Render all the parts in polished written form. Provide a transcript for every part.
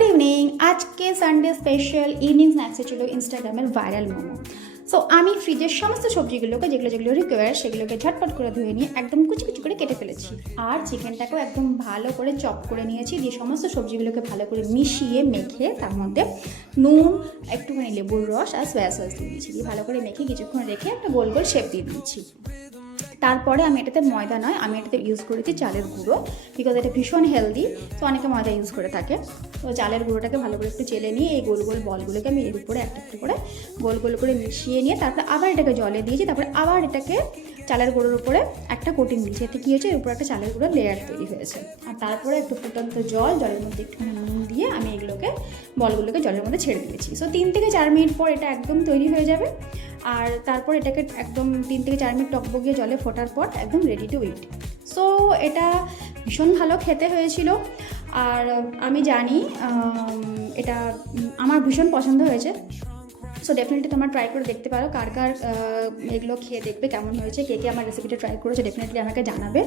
Good evening. আজকে Sunday special evening স্ন্যাক্সে ছিল ইনস্টাগ্রামের ভাইরাল মোমো। সো আমি ফ্রিজের সমস্ত সবজিগুলোকে যেগুলো রিকোয়ার সেগুলোকে ঝটপট করে ধুয়ে নিয়ে একদম কুচি কুচি করে কেটে ফেলেছি। আর চিকেনটাকেও একদম ভালো করে চপ করে নিয়েছি, দিয়ে সমস্ত সবজিগুলোকে ভালো করে মিশিয়ে মেখে তার মধ্যে নুন, একটুখানি লেবুর রস আর সয়া সস দিয়ে দিয়েছি। দিয়ে ভালো করে মেখে কিছুক্ষণ রেখে একটা গোল গোল শেপ দিয়ে দিয়েছি। তারপরে আমি এটাতে ময়দা নয়, আমি এটাতে ইউজ করেছি চালের গুঁড়ো, বিকজ এটা ভীষণ হেলদি। তো অনেকে ময়দা ইউজ করে থাকে। তো চালের গুঁড়োটাকে ভালো করে একটু চেলে নিয়ে এই গোল গোল বলগুলোকে আমি এর উপরে একটা একটু করে গোল গোল করে মিশিয়ে নিয়ে তারপরে আবার এটাকে জলে দিয়েছি। তারপরে আবার এটাকে চালের গুঁড়োর উপরে একটা কোটিং দিয়েছি। এতে কী হয়েছে, এর উপরে একটা চালের গুঁড়োর লেয়ার তৈরি হয়েছে। আর তারপরে একটু ফুটন্ত জলের মধ্যে একটুখানি নুন দিয়ে আমি এগুলোকে বলগুলোকে জলের মধ্যে ছেড়ে দিয়েছি। সো 3 থেকে 4 মিনিট পর এটা একদম তৈরি হয়ে যাবে। আর তারপর এটাকে একদম 3 থেকে 4 মিনিট টকবগিয়ে জলে ফোটার পর একদম রেডি টু ইট। সো এটা ভীষণ ভালো খেতে হয়েছিল। আর আমি জানি এটা আমার ভীষণ পছন্দ হয়েছে। সো ডেফিনেটলি তোমরা ট্রাই করে দেখতে পারো। কার কার এগুলো খেয়ে দেখবে কেমন হয়েছে, কে কে আমার রেসিপিটা ট্রাই করেছে ডেফিনেটলি আমাকে জানাবে।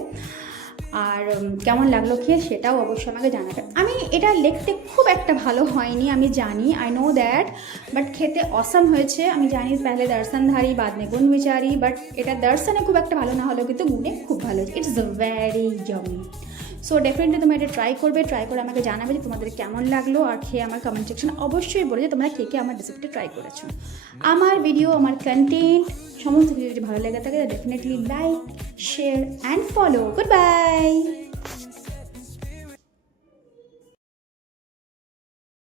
আর কেমন লাগলো খেয়ে সেটাও অবশ্যই আমাকে জানাবে। আমি এটা লিখতে খুব একটা ভালো হয়নি, আমি জানি, আই নো দ্যাট, বাট খেতে অসাম হয়েছে। আমি জানি পেহলে দর্শনধারী বাদ মে গুণ বিচারি, বাট এটা দর্শনে খুব একটা ভালো না হলেও কিন্তু গুণে খুব ভালো হয়েছে। It's very yummy. So definitely তোমরা এটা ট্রাই করে আমাকে জানাবে যে তোমাদের কেমন লাগলো। আর খেয়ে আমার কমেন্ট সেকশনে অবশ্যই বলে যে তোমরা কে কে আমার রেসিপিটা ট্রাই করেছো। আমার ভিডিও, আমার কন্টেন্ট সমস্ত কিছু যদি ভালো লেগে থাকে definitely like, share and follow. Good bye.